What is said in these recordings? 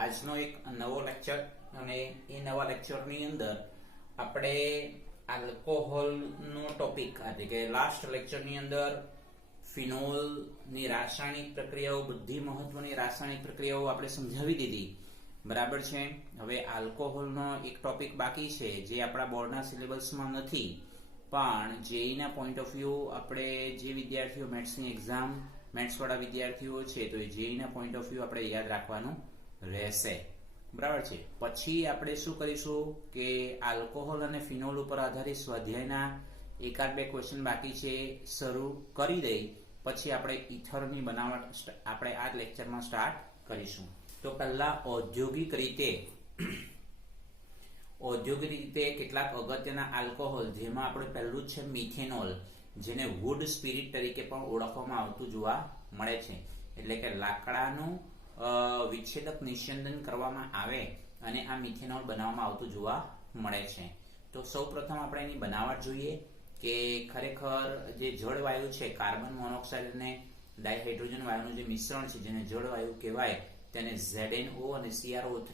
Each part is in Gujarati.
આજનો એક નવો લેક્ચર અને એ નવા લેક્ચરની અંદર આપણે આલ્કોહોલનો ટોપિક એટલે કે લાસ્ટ લેક્ચરની અંદર ફિનોલની રાસાયણિક પ્રક્રિયાઓ બધી મહત્વની રાસાયણિક પ્રક્રિયાઓ આપણે સમજાવી દીધી. બરાબર છે. હવે આલ્કોહોલનો એક ટોપિક બાકી છે જે આપણા બોર્ડના સિલેબસમાં નથી, પણ જેઈના પોઈન્ટ ઓફ વ્યૂ આપણે જે વિદ્યાર્થીઓ મેથ્સની એક્ઝામ મેથ્સવાળા વિદ્યાર્થીઓ છે તો એ જેઈના પોઈન્ટ ઓફ વ્યૂ આપણે યાદ રાખવાનું રહેશે. બરાબર છે. પછી આપણે શું કરીશું કે આલ્કોહોલ અને ફિનોલ ઉપર આધારિત સ્વાધ્યાયના એકાદ બે ક્વેશ્ચન બાકી છે શરૂ કરી દઈ, પછી આપણે ઇથરની બનાવટ આપણે આ લેક્ચરમાં સ્ટાર્ટ કરીશું. તો પહેલા ઔદ્યોગિક રીતે કેટલાક અગત્યના આલ્કોહોલ, જેમાં આપણે પહેલું જ છે મિથેનોલ, જેને વુડ સ્પિરિટ તરીકે પણ ઓળખવામાં આવતું જોવા મળે છે. એટલે કે લાકડાનું વિચ્છેદક નિસ્યંદન કરવામાં આવે અને આ મિથેનોલ બનાવવામાં આવતું જોવા મળે છે. તો સૌપ્રથમ આપણે એની બનાવટ જોઈએ કે ખરેખર જે જળવાયુ છે, કાર્બન મોનોક્સાઇડ અને ડાયહાઇડ્રોજન વાયુનું જે મિશ્રણ છે જેને જળવાયુ કહેવાય, તેને ZNO અને CrO3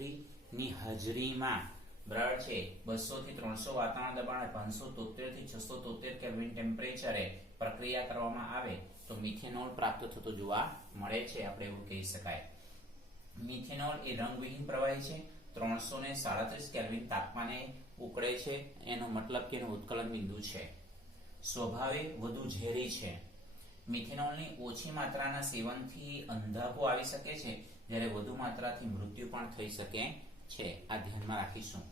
ની હાજરીમાં બરાબર છે 200 થી 300 વાતાવરણ દબાણે 573 થી 673 કેલ્વિન ટેમ્પરેચરે પ્રક્રિયા કરવામાં આવે તો મિથેનોલ પ્રાપ્ત થતો જોવા મળે છે. આપણે એવું કહી શકાય. મિથેનોલ એ રંગવિહીન પ્રવાહી છે. 337 કેલ્વિન તાપમાને ઉકળે છે. એનો મતલબ કે એનું ઉત્કલન બિંદુ છે. સ્વભાવે વધુ ઝેરી છે. મિથેનોલની ઓછી માત્રાના સેવનથી અંધાપો આવી શકે છે, જ્યારે વધુ માત્રાથી મૃત્યુ પણ થઈ શકે છે. આ ધ્યાનમાં રાખીશું.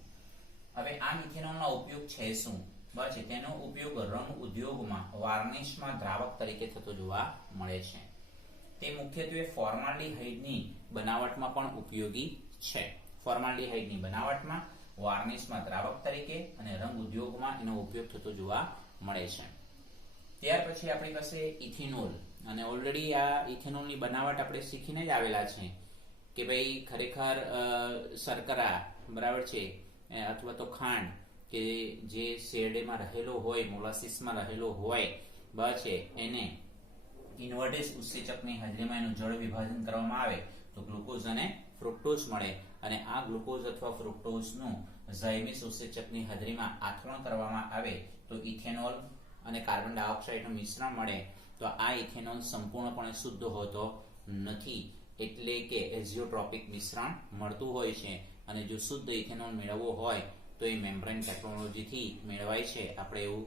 હવે આ મિથેનોલનો ઉપયોગ છે શું? બસ તેનો ઉપયોગ રંગ ઉદ્યોગમાં વાર્નિશમાં દ્રાવક તરીકે થતો જોવા મળે છે. તે મુખ્યત્વે ફોર્માલ્ડિહાઇડની બનાવટમાં પણ ઉપયોગી છે. ફોર્માલ્ડિહાઇડની બનાવટમાં, વાર્નિશમાં દ્રાવક તરીકે અને રંગ ઉદ્યોગમાં એનો ઉપયોગ થતો જોવા મળે છે. ત્યાર પછી આપણી પાસે ઇથેનોલ, અને ઓલરેડી આ ઇથેનોલની બનાવટ આપણે શીખીને જ આવેલા છે કે ભાઈ ખરેખર શર્કરા બરાબર છે અથવા તો ખાંડ કે જે શેરડીમાં રહેલો હોય, મોલાસીસમાં રહેલો હોય બરાબર છે, એને ઇન્વર્ટેડ ઉત્સેચકની હાજરીમાં એનું જળ વિભાજન કરવામાં આવે તો ગ્લુકોઝ અને ફ્રુક્ટોઝ મળે, અને આ ગ્લુકોઝ અથવા ફ્રુક્ટોઝનું ઝાયમીસ ઉત્સેચકની હાજરીમાં આથવણ કરવામાં આવે તો ઇથેનોલ અને કાર્બન ડાયોક્સાઇડનું મિશ્રણ મળે. તો આ ઇથેનોલ સંપૂર્ણપણે શુદ્ધ હોતો નથી, એટલે કે એઝિયોટ્રોપિક મિશ્રણ મળતું હોય છે. અને જો શુદ્ધ ઇથેનોલ મેળવવો હોય તો એ મેમ્બ્રેન ટેકનોલોજીથી મેળવાય છે. આપણે એવું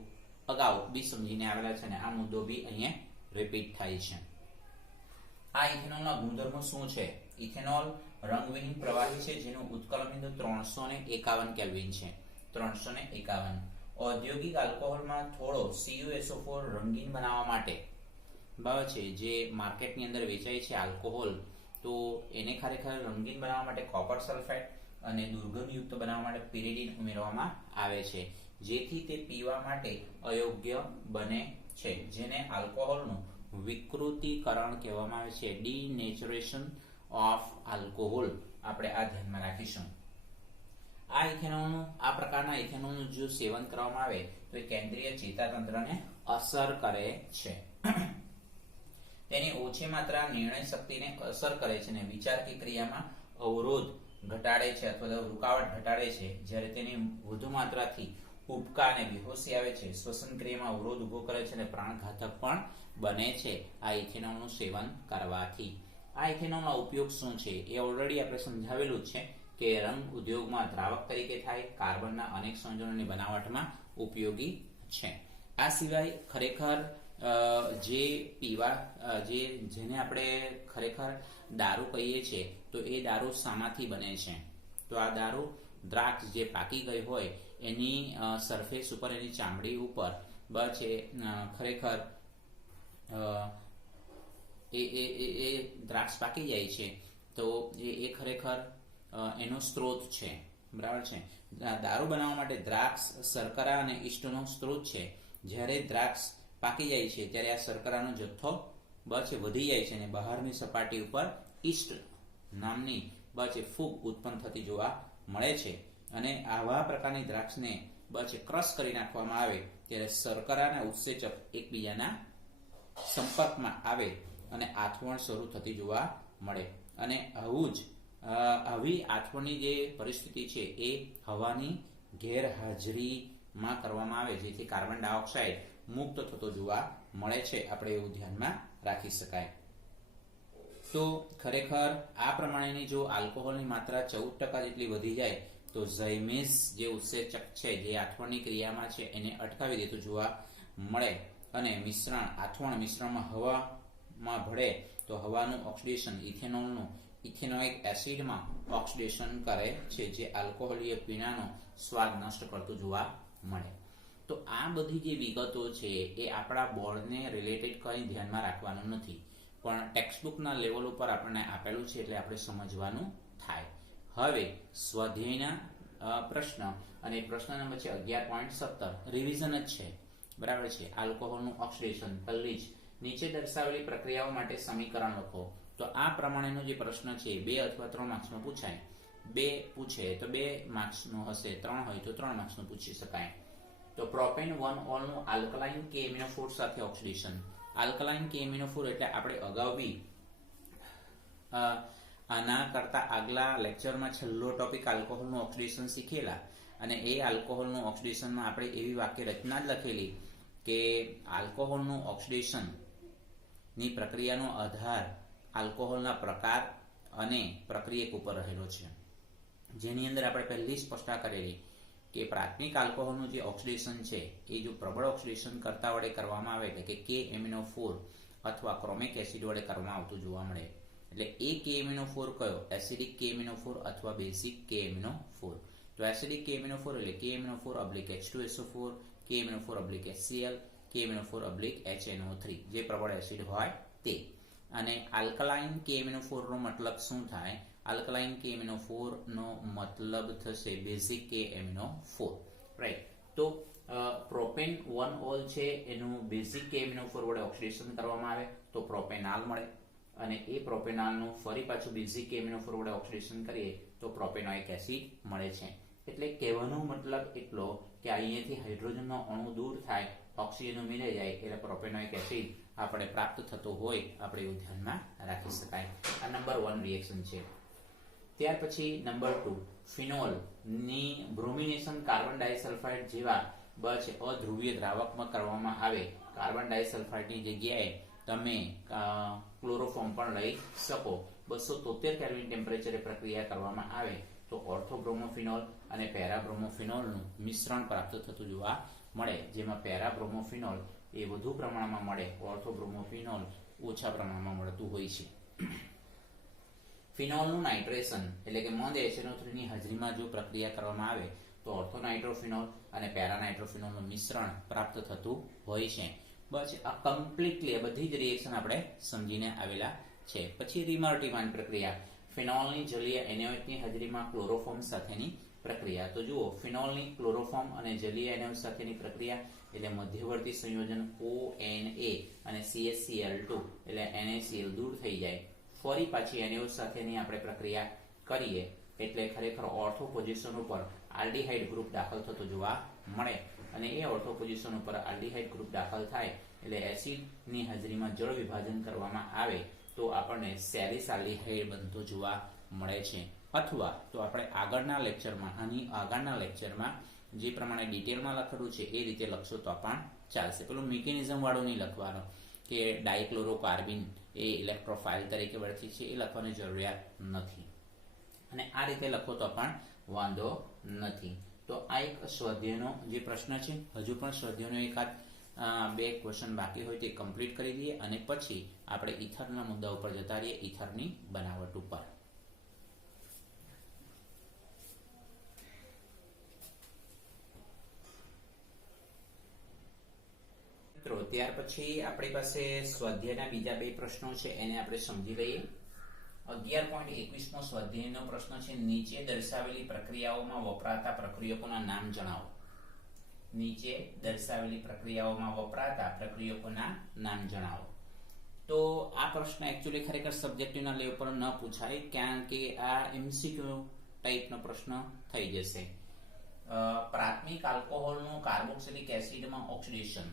અગાઉ બી સમજીને આવેલા છે અને આ મુદ્દો બી અહીંયા રિપીટ થાય છે. આ ઇથેનોલના ગુણધર્મો શું છે? ઇથેનોલ રંગવિહીન પ્રવાહી છે જેનું ઉત્કલન બિંદુ 351 કેલ્વિન છે. 351. ઔદ્યોગિક આલ્કોહોલમાં થોડો CuSO4 રંગીન બનાવવા માટે બરાબર છે, જે માર્કેટની અંદર વેચાય છે આલ્કોહોલ, તો એને ખરેખર રંગીન બનાવવા માટે કોપર સલ્ફેટ અને દુર્ગંધયુક્ત બનાવવા માટે પિરિડીન ઉમેરવામાં આવે છે, જેથી તે પીવા માટે અયોગ્ય બને છે, જેને આલ્કોહોલનું વિકૃતિકરણ કહેવામાં આવે છે. ડિનેચરેશન ઓફ આલ્કોહોલ. આપણે આ ધ્યાનમાં રાખીશું. આ પ્રકારના ઇથેનોલનું જો સેવન કરવામાં આવે તો એ કેન્દ્રીય ચેતાતંત્રને અસર કરે છે. તેની ઓછી માત્રા નિર્ણય શક્તિને અસર કરે છે અને વિચાર કે ક્રિયામાં અવરોધ ઘટાડે છે અથવા તો રૂકાવટ ઘટાડે છે, જ્યારે તેની વધુ માત્રાથી ઉબકા અને બેહોશી આવે છે, શ્વસન ક્રિયામાં અવરોધ ઉભો કરે છે અને પ્રાણઘાતક પણ બને છે આ ઇથેનોલનું સેવન કરવાથી. આ ઇથેનોલનો ઉપયોગ શું છે એ ઓલરેડી આપણે સમજાવેલું જ છે કે રંગ ઉદ્યોગમાં દ્રાવક તરીકે થાય, કાર્બનના અનેક સંયોજનોની બનાવટમાં ઉપયોગી છે. આ સિવાય ખરેખર જેને આપણે ખરેખર દારૂ કહીએ છીએ તો એ દારૂ શામાંથી બને છે? તો આ દારૂ દ્રાક્ષ જે પાકી ગઈ હોય એની સરફેસ ઉપર, એની ચામડી ઉપર બસ એ ખરેખર એ દ્રાક્ષ પાકી જાય છે તો એ ખરેખર એનો સ્ત્રોત છે. બરાબર છે. દારૂ બનાવવા માટે દ્રાક્ષ, શર્કરા અને ઈસ્ટનો સ્ત્રોત છે. જ્યારે દ્રાક્ષ પાકી જાય છે ત્યારે આ શર્કરાનો જથ્થો બસ વધી જાય છે અને બહારની સપાટી ઉપર ઈસ્ટ નામની બસ ફૂગ ઉત્પન્ન થતી જોવા મળે છે. અને આવા પ્રકારની દ્રાક્ષને બસ ક્રશ કરી નાખવામાં આવે ત્યારે શર્કરા અને ઉત્સેચક એકબીજાના સંપર્કમાં આવે અને આથવણ શરૂ થતી જોવા મળે. અને આવું જ આવી આથવણની જે પરિસ્થિતિ છે એ હવાની ગેરહાજરીમાં કરવામાં આવે, જેથી કાર્બન ડાયોક્સાઇડ મુક્ત થતો જોવા મળે છે. આપણે એવું ધ્યાનમાં રાખી શકાય. તો ખરેખર આ પ્રમાણેની જો આલ્કોહોલની માત્રા 14% જેટલી વધી જાય તો ઝાયમેઝ જે ઉત્સેચક છે, જે આથવણની ક્રિયામાં છે, એને અટકાવી દેતું જોવા મળે અને આથવણ મિશ્રણમાં હવામાં ભળે તો હવાનું ઓક્સિડેશન ઇથેનોલનું ઇથેનોઇક એસિડમાં ઓક્સિડેશન કરે છે, જે આલ્કોહોલીય પીણાનો સ્વાદ નષ્ટ કરતું જોવા મળે. તો આ બધી જે વિગતો છે એ આપણા બોર્ડને રિલેટેડ કંઈ ધ્યાનમાં રાખવાનું નથી, પણ ટેક્સ્ટબુકના લેવલ ઉપર આપણને આપેલું છે એટલે આપણે સમજવાનું થાય. હવે સ્વાધ્યાયના પ્રશ્ન, અને પ્રશ્ન નંબર છે 11.17, રિવિઝન જ છે, બરાબર છે. આલ્કોહોલનું ઓક્સિડેશન, પહેલી જ નીચે દર્શાવેલી પ્રક્રિયાઓ માટે સમીકરણ લખો. તો આ પ્રમાણેનો જે પ્રશ્ન છે 2 અથવા 3 માર્ક્સનો પૂછાય. 2 પૂછે તો 2 માર્ક્સનો હશે, 3 હોય તો 3 માર્ક્સનો પૂછી શકાય. તો પ્રોપેન 1-ઓલ નું આલ્કલાઇન કે એમિનોફોર સાથે ઓક્સિડેશન. આલ્કલાઇન કે એમિનોફોર એટલે આપણે અગાઉ બી આના કરતા આગલા લેક્ચરમાં છેલ્લો ટોપિક આલ્કોહોલનું ઓક્સિડેશન શીખેલા, અને એ આલ્કોહોલનું ઓક્સિડેશનમાં આપણે એવી વાક્ય રચના જ લખેલી કે આલ્કોહોલનું ઓક્સિડેશન ની પ્રક્રિયાનો આધાર આલ્કોહોલના પ્રકાર અને પ્રક્રિયક ઉપર રહેલો છે, જેની અંદર આપણે પહેલી સ્પષ્ટતા કરેલી કે પ્રાથમિક આલ્કોહોલનું જે ઓક્સિડેશન છે એ જો પ્રબળ ઓક્સિડેશન કરતા વડે કરવામાં આવે, એટલે કે કે એમિનો4 અથવા ક્રોમિક એસિડ વડે કરવામાં આવતું જોવા મળે. એટલે એ કે એમિનો4 કયો? એસિડિક કે એમિનો4 અથવા બેઝિક કે એમિનો4. તો એસિડિક કે એમિનો4 એટલે કે એમિનો4 H2SO4, કે એમિનો4 HCl, કે એમિનો4 HNO3, જે પ્રબળ એસિડ હોય તે. અને આલ્કલાઇન કે એમિનો4 નો મતલબ શું થાય? આલ્કલાઇન કે એમિનો4 નો મતલબ થશે બેઝિક કે એમિનો4, રાઈટ. તો પ્રોપેન 1-ઓલ છે એનું બેઝિક કે એમિનો4 વડે ઓક્સિડેશન કરવામાં આવે તો પ્રોપેનાલ મળે, અને એ પ્રોપેનાલનું ફરી પાછું બેઝિક કે એમિનો4 વડે ઓક્સિડેશન કરીએ તો પ્રોપેનોઇક એસિડ મળે છે. એટલે કહેવાનો મતલબ એટલો કે અહીંયાથી હાઇડ્રોજનનો અણુ દૂર થાય, ઓક્સિજન ઉમેરાઈ જાય એટલે પ્રોપેનોઇક એસિડ આપણે પ્રાપ્ત થતો હોય, આપણે એવું ધ્યાનમાં રાખી શકાય. આ નંબર 1 રિએક્શન છે. ત્યાર પછી નંબર 2, ફિનોલ ની બ્રોમિનેશન કાર્બન ડાઇસલ્ફાઇડ જેવા અધ્રુવીય દ્રાવકમાં કરવામાં આવે. કાર્બન ડાઇસલ્ફાઇડની જગ્યાએ તમે ક્લોરોફોર્મ પણ લઈ શકો. 273 કેલ્વિન ટેમ્પરેચરે પ્રક્રિયા કરવામાં આવે તો ઓર્થોબ્રોમોફિનોલ અને પેરાબ્રોમોફિનોલનું મિશ્રણ પ્રાપ્ત થતું જોવા મળે, જેમાં પેરાબ્રોમોફિનોલ એ વધુ પ્રમાણમાં મળે, ઓર્થોબ્રોમોફિનોલ ઓછા પ્રમાણમાં મળતું હોય છે. ફિનોલનું નાઇટ્રેશન એટલે કે મંદ HNO3 ની હાજરીમાં જો પ્રક્રિયા કરવામાં આવે તો ઓર્થોનાઇટ્રોફિનોલ અને પેરાનાઇટ્રોફિનોલનું મિશ્રણ પ્રાપ્ત થતું હોય છે. બસ આ કમ્પ્લીટલી આ બધી જ રિએક્શન આપણે સમજીને આવેલા છે. પછી રિમર્ટિવાન પ્રક્રિયા, ફિનોલની જલીય NaOH ની હાજરીમાં ક્લોરોફોર્મ સાથેની પ્રક્રિયા. તો જુઓ, ફિનોલની ક્લોરોફોર્મ અને જલીય NaOH સાથેની પ્રક્રિયા એટલે મધ્યવર્તી સંયોજન ONA અને CaCl2 એટલે NaCl દૂર થઈ જાય, ફરી પાછી NaOH સાથેની આપણે પ્રક્રિયા કરીએ એટલે ખરેખર ઓર્થો પોઝિશન ઉપર આલ્ડીહાઇડ ગ્રુપ દાખલ થતો જોવા મળે, અને એ ઓર્થો પોઝિશન ઉપર આલ્ડીહાઇડ ગ્રુપ દાખલ થાય એટલે એસિડની હાજરીમાં જળ વિભાજન કરવામાં આવે તો આપણને સેલિસાલ્ડીહાઇડ બનતો જોવા મળે છે. અથવા તો આપણે આગળના લેક્ચરમાં જે પ્રમાણે ડિટેલમાં લખેલું છે એ રીતે લખશો તો પણ ચાલશે. પેલું મિકેનિઝમ વાળું નહીં લખવાનું કે ડાયક્લોરોકાર્બિન એ ઇલેક્ટ્રોફાઇલ તરીકે વર્તી છે, એ લખવાની જરૂરિયાત નથી, અને આ રીતે લખો તો પણ વાંધો નથી. તો આ એક સ્વાધ્યાયનો જે પ્રશ્ન છે, હજુ પણ સ્વાધ્યાયનો એકાદ 2 ક્વેશ્ચન બાકી હોય તે કમ્પ્લીટ કરી દઈએ, અને પછી આપણે ઇથરના મુદ્દા ઉપર જતા રહીએ, ઇથરની બનાવટ ઉપર. ત્યાર પછી આપણી પાસે સ્વાધ્યાયના બીજા 2 પ્રશ્નો છે, એને આપણે સમજી લઈએ. 11.21 નો સ્વાધ્યાયનો પ્રશ્ન છે, નીચે દર્શાવેલી પ્રક્રિયાઓમાં વપરાતા પ્રક્રિયકોના નામ જણાવો. નીચે દર્શાવેલી પ્રક્રિયાઓમાં વપરાતા પ્રક્રિયકોના નામ જણાવો. તો આ પ્રશ્ન એકચ્યુઅલી ખરેખર સબ્જેક્ટિવના લેવલ પર ન પૂછાય, કારણ કે આ MCQ ટાઈપનો પ્રશ્ન થઈ જશે. પ્રાથમિક આલ્કોહોલનું કાર્બોક્સિલિક એસિડમાં ઓક્સિડેશન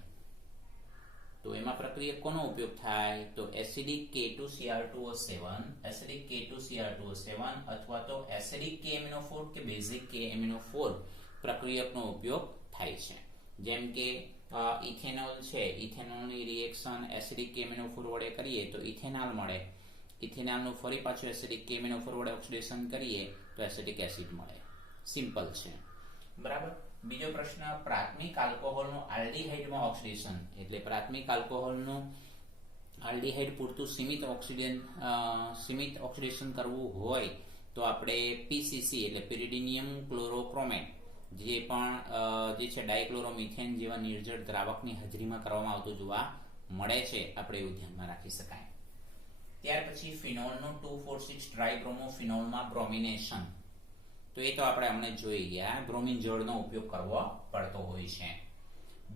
તો એમાં પ્રક્રિયક કોનો ઉપયોગ થાય? તો એસિડિક K2Cr2O7, એસિડિક K2Cr2O7 અથવા તો એસિડિક KMnO4 કે બેઝિક KMnO4 પ્રક્રિયકનો ઉપયોગ થાય છે. જેમ કે ઇથેનોલ છે, ઇથેનોલની રિએક્શન એસિડિક KMnO4 વડે કરીએ તો ઇથેનોલ મળે. ઇથેનોલનું ફરી પાછું એસિડિક KMnO4 વડે ઓક્સિડેશન કરીએ તો એસિટિક એસિડ મળે. સિમ્પલ છે, બરાબર. બીજો પ્રશ્ન, પ્રાથમિક આલ્કોહોલનું આલ્ડીહાઇડમાં ઓક્સિડેશન, એટલે પ્રાથમિક આલ્કોહોલનું આલ્ડીહાઇડ પૂરતું સીમિત ઓક્સિડેશન કરવું હોય તો આપણે PCC એટલે પેરિડિનિયમ ક્લોરોક્રોમેટ જે છે ડાયક્લોરોમિથેન જેવા નિર્જળ દ્રાવકની હાજરીમાં કરવામાં આવતું જોવા મળે છે. આપણે એવું ધ્યાનમાં રાખી શકાય. ત્યાર પછી ફિનોલનું 2,4,6 ટ્રાઇબ્રોમોફિનોલમાં બ્રોમિનેશન, તો એ તો આપણે હમણાં જોઈ ગયા, બ્રોમિન જળનો ઉપયોગ કરવો પડતો હોય છે.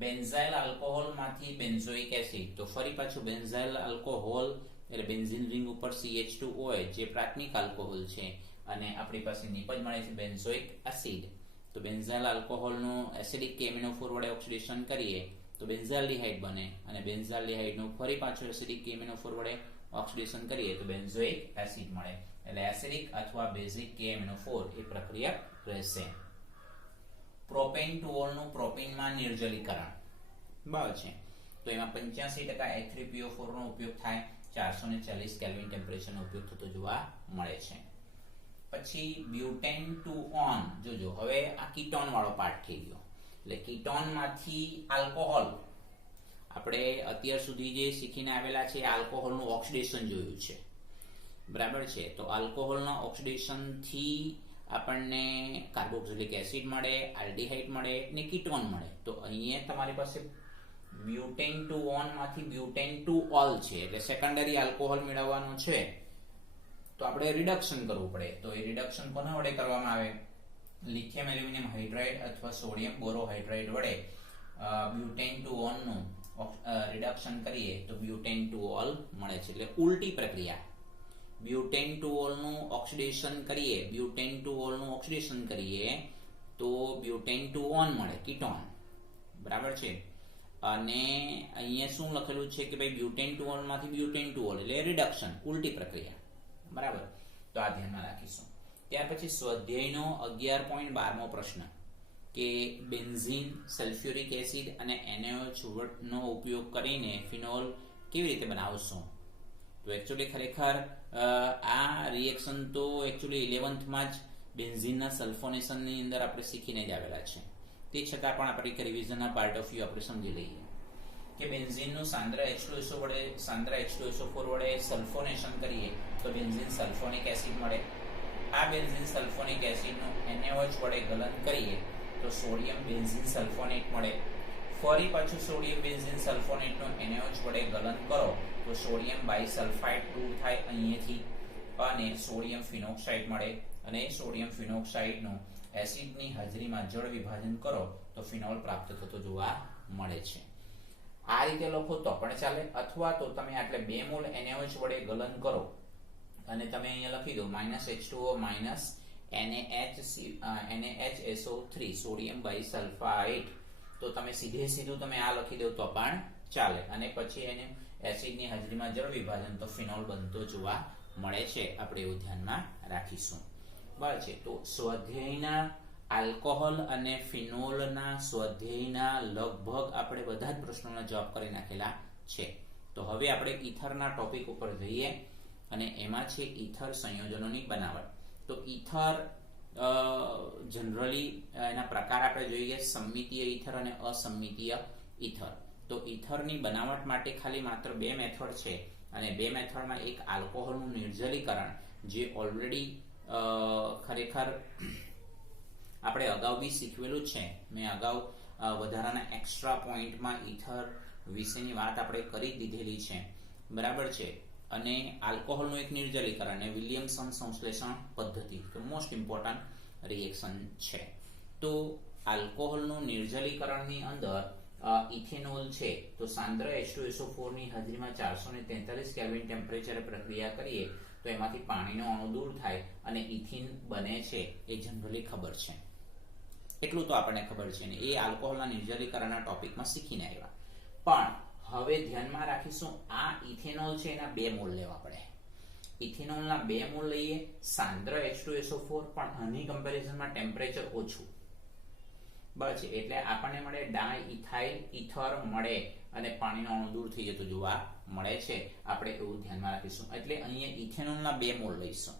બેન્ઝાઇલ આલ્કોહોલમાંથી બેન્ઝોઇક એસિડ, તો ફરી પાછું બેન્ઝાઇલ આલ્કોહોલ એટલે બેન્ઝીન રિંગ ઉપર CH2OH જે પ્રાથમિક આલ્કોહોલ છે અને આપણી પાસે નિપજ મળે છે બેન્ઝોઇક એસિડ. તો બેન્ઝાઇલ આલ્કોહોલનું એસિડિક KMnO4 વડે ઓક્સિડેશન કરીએ તો બેન્ઝાલ્ડિહાઇડ બને અને બેન્ઝાલ્ડિહાઇડનું ફરી પાછું એસિડિક KMnO4 વડે ઓક્સિડેશન કરીએ તો બેન્ઝોઇક એસિડ મળે. એટલે એસિડિક અથવા બેઝિક KMnO4 એ પ્રક્રિયક રહેશે. પ્રોપેન-ટોલનું પ્રોપીનમાં નિર્જલીકરણ, બરાબર છે. તો એમાં 85% H3PO4 નો ઉપયોગ થાય, 440 કેલ્વિન ટેમ્પરેચરનો ઉપયોગ થતો જોવા મળે છે. પછી બ્યુટેન-ટુ-ઓન, જોજો હવે આ કીટોન વાળો પાર્ટ થઈ ગયો. એટલે કીટોનમાંથી આલ્કોહોલ, આપણે અત્યાર સુધી જે શીખીને આવેલા છે આલ્કોહોલનું ઓક્સિડેશન જોયું છે, બરાબર છે. તો આલ્કોહોલના ઓક્સિડેશનથી આપણને કાર્બોક્સિલિક એસિડ મળે, આલ્ડીહાઇડ મળે ને કીટોન મળે. તો અહીંયા તમારી પાસે બ્યુટેન-ટુ-ઓન માંથી બ્યુટેન-ટુ-ઓલ છે, એટલે સેકન્ડરી આલ્કોહોલ મેળવવાનો છે તો આપણે રિડક્શન કરવું પડે. તો એ રિડક્શન કોના વડે કરવામાં આવે? લિથિયમ એલ્યુમિનિયમ હાઇડ્રાઇડ અથવા સોડિયમ બોરોહાઇડ્રાઇડ વડે બ્યુટેન-ટુ-ઓન નું રિડક્શન કરીએ તો બ્યુટેન-ટુ-ઓલ મળે છે. એટલે ઉલટી પ્રક્રિયા. બ્યુટેન-ટુ-ઓલ નું ઓક્સિડેશન કરીએ તો બ્યુટેન-ટુ-ઓન મળે, કીટોન, બરાબર છે. અને અહીંયા શું લખેલું છે કે ભાઈ બ્યુટેન-ટુ-ઓલ માંથી બ્યુટેન-ટુ-ઓલ એટલે રિડક્શન, ઉલટી પ્રક્રિયા, બરાબર. તો આ ધ્યાનમાં રાખીશું. ત્યાર પછી સ્વાધ્યાયનો 11.12મો પ્રશ્ન કે બેન્ઝીન, સલ્ફ્યુરિક એસિડ અને NaOH નો ઉપયોગ કરીને ફિનોલ કેવી રીતે બનાવશું? તો એકચ્યુઅલી ખરેખર આ રિએક્શન તો એકચ્યુઅલી 11th માં જ બેન્ઝીનના સલ્ફોનેશનની અંદર આપણે શીખીને જ આવેલા છે. તે છતાં પણ આપણે એક રિવિઝનના પાર્ટ ઓફ વ્યૂ આપણે સમજી લઈએ કે બેન્ઝીનનું સાંદ્ર H2SO4 વડે સલ્ફોનેશન કરીએ તો બેન્ઝીન સલ્ફોનિક એસિડ મળે. આ બેન્ઝીન સલ્ફોનિક એસિડનું NaOH વડે ગલન કરીએ તો સોડિયમ બેન્ઝીન સલ્ફોનેટ મળે. ફરી પાછું સોડિયમ બેન્ઝીન સલ્ફોનેટનું NaOH વડે ગલન કરો તો સોડિયમ બાયસલ્ફાઇડ દૂર થાય અહીંયાથી અને સોડિયમ ફિનોક્સાઇડ મળે. અને સોડિયમ ફિનોક્સાઇડનું એસિડની હાજરીમાં જળ વિભાજન કરો તો ફિનોલ પ્રાપ્ત થતો જોવા મળે છે. આ રીતે લખો તો પણ ચાલે, અથવા તો તમે આટલે 2 મોલ NaOH વડે ગલન કરો અને તમે અહીંયા લખી દો -H2O NaHSO3 સોડિયમ બાયસલ્ફાઇડ, તો તમે સીધું તમે આ લખી દો તો પણ ચાલે. અને પછી એને એસિડની હાજરીમાં જળ વિભાજન તો ફિનોલ બનતો જોવા મળે છે. આપણે એવું ધ્યાનમાં રાખીશું, બરાબર છે. તો સ્વાધ્યાયના આલ્કોહોલ અને ફિનોલના સ્વાધ્યાયના લગભગ આપણે બધા જ પ્રશ્નોના જવાબ કરી નાખેલા છે. તો હવે આપણે ઈથરના ટોપિક ઉપર જઈએ અને એમાં છે ઈથર સંયોજનોની બનાવટ. તો ઈથર જનરલી એના પ્રકાર આપણે જોઈએ, સમમિતીય ઈથર અને અસમમિતીય ઈથર. તો ઈથરની બનાવટ માટે ખાલી માત્ર 2 મેથડ છે અને 2 મેથડમાં એક આલ્કોહોલનું નિર્જલીકરણ જે ઓલરેડી ખરેખર આપણે અગાઉ બી શીખવેલું છે. મેં અગાઉ વધારાના એક્સ્ટ્રા પોઈન્ટમાં ઈથર વિશેની વાત આપણે કરી દીધેલી છે, બરાબર છે. અને આલ્કોહોલનું એક નિર્જલીકરણ અને વિલિયમસન સંશ્લેષણ પદ્ધતિ તો મોસ્ટ ઇમ્પોર્ટન્ટ રિએક્શન છે. તો આલ્કોહોલનું નિર્જલીકરણની અંદર ઇથેનોલ છે તો સાંદ્ર H2SO4 ની હાજરીમાં 443 કેલ્વિન ટેમ્પરેચરે પ્રક્રિયા કરીએ તો એમાંથી પાણીનો અણુ દૂર થાય અને ઇથિન બને છે. એ જનરલી ખબર છે, એટલું તો આપણને ખબર છે ને એ આલ્કોહોલના નિર્જલીકરણના ટોપિકમાં શીખીને આવ્યા. પણ હવે ધ્યાનમાં રાખીશું આ ઇથેનોલ છે એના 2 મોલ લેવા પડે. ઇથેનોલના 2 મોલ લઈએ, સાંદ્ર H2SO4, પણ આની કમ્પેરિઝનમાં ટેમ્પરેચર ઓછું. બસ એટલે આપણને મળે ડાઇઇથાઇલ ઈથર મળે અને પાણીનો અણુ દૂર થઈ જતો જોવા મળે છે. આપણે એવું ધ્યાનમાં રાખીશું. એટલે અહીંયા ઇથેનોલના 2 મોલ લઈશું.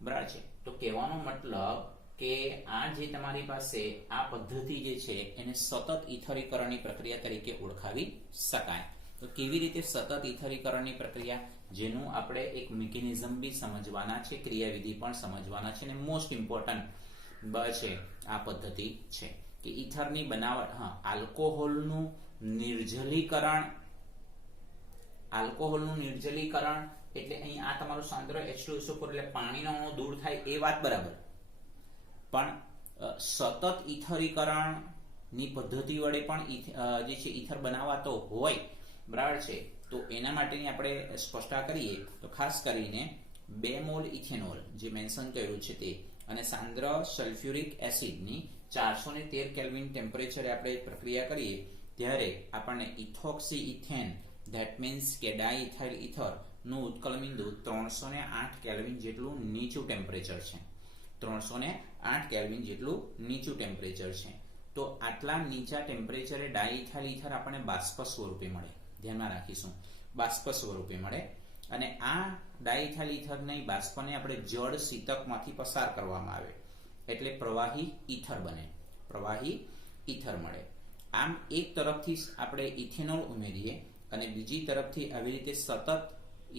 બરાબર છે. તો કહેવાનો મતલબ કે આ જે તમારી પાસે આ પદ્ધતિ જે છે એને સતત ઇથરીકરણની પ્રક્રિયા તરીકે ઓળખાવી શકાય. તો કેવી રીતે સતત ઇથરીકરણની પ્રક્રિયા, જેનું આપણે એક મિકેનિઝમ બી સમજવાના છે, ક્રિયાવિધિ પણ સમજવાના છે, અને મોસ્ટ ઇમ્પોર્ટન્ટ છે આ પદ્ધતિ છે કે ઇથરની બનાવટ. આલ્કોહોલનું નિર્જલીકરણ એટલે અહીં આ તમારું સાંદ્ર H2SO4 એટલે પાણીનો અણુ દૂર થાય એ વાત બરાબર, પણ સતત ઇથરીકરણની પદ્ધતિ વડે પણ જે છે ઇથર બનાવાતો હોય. બરાબર છે. તો એના માટેની આપણે સ્પષ્ટતા કરીએ તો ખાસ કરીને 2 મોલ ઇથેનોલ જે મેન્શન કર્યું છે તે અને સાંદ્ર સલ્ફ્યુરિક એસિડની 413 કેલ્વિન ટેમ્પરેચરે આપણે પ્રક્રિયા કરીએ ત્યારે આપણને ઇથોક્સી ઇથેન, ધેટ મીન્સ કે ડાઇઇથાઇલ ઇથર નું ઉત્કલન બિંદુ 308 કેલ્વિન જેટલું નીચું ટેમ્પરેચર છે. 308 કેલ્વિન જેટલું નીચું ટેમ્પરેચર છે. તો આટલા નીચા ટેમ્પરેચરે ડાઇઇથાઇલ ઇથર આપણને બાષ્પ સ્વરૂપે મળે. ધ્યાનમાં રાખીશું, બાષ્પ સ્વરૂપે મળે. અને આ ડાઇઇથાઇલ ઇથરની બાષ્પને આપણે જળ શીતકમાંથી પસાર કરવામાં આવે એટલે પ્રવાહી ઇથર બને, પ્રવાહી ઇથર મળે. આમ એક તરફથી આપણે ઇથેનોલ ઉમેરીએ અને બીજી તરફથી આવી રીતે સતત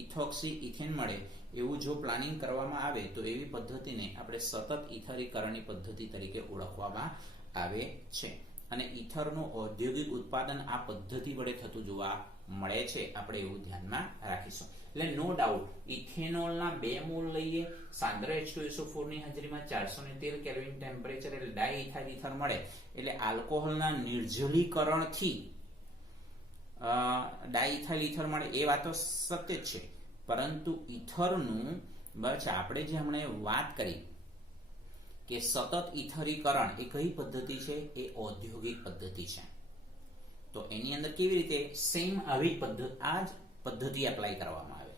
ઇથોક્સી ઇથેન મળે એવું જો પ્લાનિંગ કરવામાં આવે તો એવી પદ્ધતિને આપણે સતત ઇથરીકરણની પદ્ધતિ તરીકે ઓળખવામાં આવે છે. અને ઇથરનું ઔદ્યોગિક ઉત્પાદન આ પદ્ધતિ વડે થતું જોવા મળે છે. આપણે એવું ધ્યાનમાં રાખીશું. એટલે નો ડાઉટ ઇથેનોલના 2 મોલ લઈએ, સાંદ્ર H2SO4 ની હાજરીમાં 413 કેલ્વિન ટેમ્પરેચર એટલે ડાઇઇથાઇલ ઇથર મળે એટલે આલ્કોહોલના નિર્જલીકરણથી ડાઇઇથાઇલ ઇથર મળે એ વાત તો સત્ય જ છે. પરંતુ ઇથરનું બસ આપણે જે હમણાં વાત કરી કે સતત ઇથરીકરણ એ કઈ પદ્ધતિ છે? એ ઔદ્યોગિક પદ્ધતિ છે. તો એની અંદર કેવી રીતે સેમ આવી આ જ પદ્ધતિ એપ્લાય કરવામાં આવે,